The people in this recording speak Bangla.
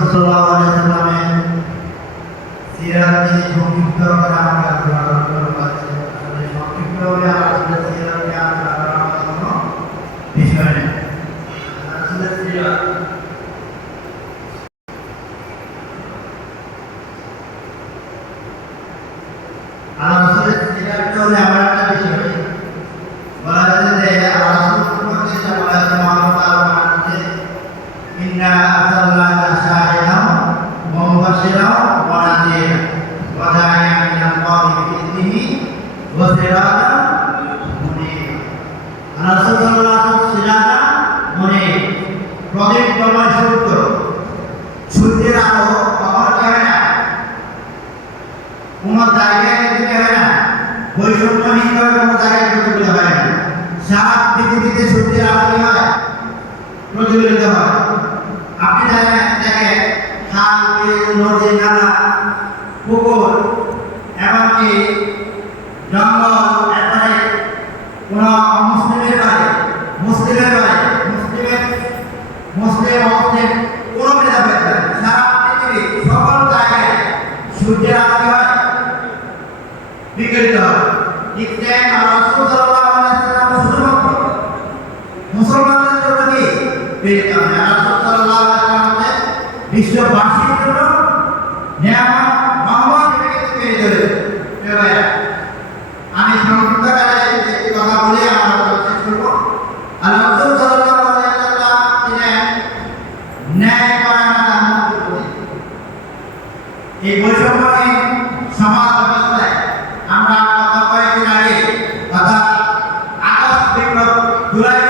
রাসূল সাল্লাল্লাহু আলাইহি সাল্লামের সিরাত নিয়ে সংক্ষিপ্তভাবে আমরা আলোচনা করেছি তাহলে সংক্ষিপ্তভাবে আমরা সিরাতকে আমরা আলোচনা করব বিষয় নেই। আসলে সিরাত আর আসলে সিরাতটা হলে আমরা وزرانا মনে রাসূল সাল্লাল্লাহু আলাইহি সিরানা মনে প্রদীপ জ্বলা শুরু করো। সূর্যের আলো পাওয়ার করে না। কোনো জায়গায় দিতে হবে না। বৈষম্য নিয়ে কোনো জায়গায় দিতে হবে না। সারা পৃথিবীতে সূর্যের আলো কি হয়? প্রতিফলিত হয়। আপনি জানেন দেখেন, খাল নদী, নালা, পুকুর, এমনকি জঙ্গল একবারে কোনো মুসলিমের বাড়ি মুসলিমের বাড়ি মুসলিমের মুসলিম অমুসলিম কোনো ভেদাভেদ নাই সারা পৃথিবী সকল জায়গায় সূর্যের আলোকে হয় বিকিরিত হয় ঠিক তেমন রাসূল সাল্লাল্লাহু আলাইহি ওয়াসাল্লাম শুধুমাত্র মুসলমানদের জন্য কি? প্রেরিত হয় রাসূল বিশ্ববাসীর জন্য নিয়ামত মোহাম্মদ প্রেরিত হয়েছে ভাইয়া এই বৈষম্যহীন সমাজ ব্যবস্থায় আমরা গত কয়েকদিন আগে অর্থাৎ আগস্ট বিপ্লব জুলাই